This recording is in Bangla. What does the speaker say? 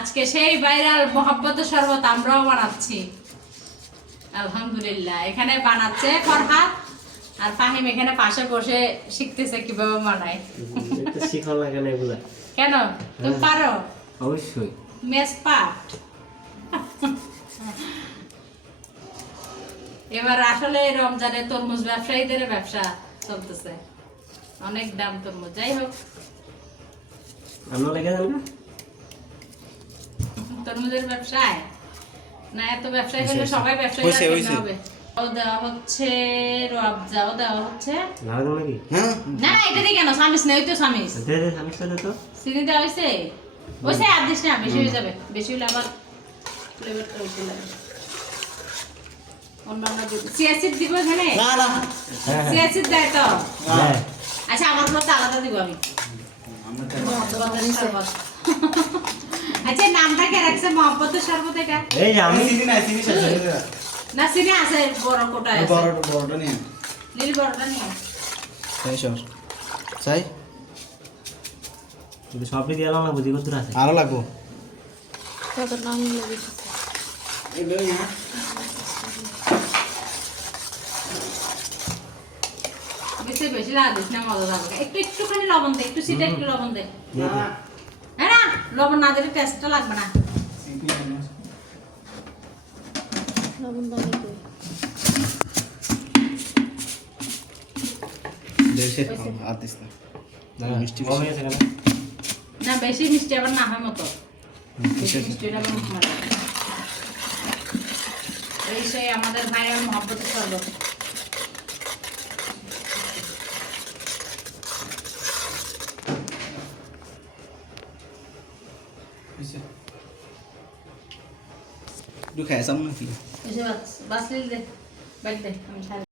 আজকে সেই ভাইরাল মোহাব্বতের শরবত আমরাও বানাচ্ছি আলহামদুলিল্লাহ। এখানে বানাচ্ছে ফরহাদ আর ফাহিম এখানে পাশে বসে শিখতেছে কিভাবে বানায়। এটা শিখা লাগে না এগুলা। কেন তুমি পারো? অবশ্যই মেস পাট। এবার আসলে রমজানে তরমুজ ব্যবসায়ীদের ব্যবসা চলতেছে, অনেক দাম তরমুজ। যাই হোক, আমরা লেগে যান না তরমুজের ব্যবসায় না, এত ব্যবসায়ী হলে সবাই ব্যবসায়ী হবে। ও দেওয়া হচ্ছে রবজাও দেওয়া হচ্ছে। লাগবে নাকি? হ্যাঁ না এটা দিয়ে কেন সামিস নেই তো সামিস দে দে আমি সাথে তো চিনি দেওয়া হয়েছে ওইসে আর দিস না, বেশি হয়ে যাবে, বেশি হলে আবার ফ্লেভারটা উঠে যাবে। অন্যান্য সিয়াসিড দিব এখানে, না না সিয়াসিড দেয় তো। হ্যাঁ আচ্ছা আমার মতো আলাদা দিব আমি। আচ্ছা নামটা কে রাখছে মোহাম্মতের শরবত? এটা এই যে আমি চিনি না চিনি শেষ হয়ে গেছে না চিনি আছে, বড় কোটা আছে, বড়টা নিয়ে লিলি বড়টা নিয়ে। তাই সর চাই কিন্তু সবই দিয়ে না বুঝি কত আছে। আরো লাগবো বেশি বেশি লাগিস না, মজা লাগবে। একটু একটুখানি লবণ দে, একটু সিটা একটু লবণ দে। হ্যাঁ না লবণ না দিলে টেস্টটা লাগবে না। দেশে আর দিস না মিষ্টি কমে গেছে কেন? না বেশি মিষ্টি আবার না হয় মতো, বেশি মিষ্টি হলে আবার মুখ মারে। এই সেই আমাদের ভাইয়ের মহব্বতের শরবত। একটু খাই সামনে কি এসে বাস লিল দে, বাইক দে আমি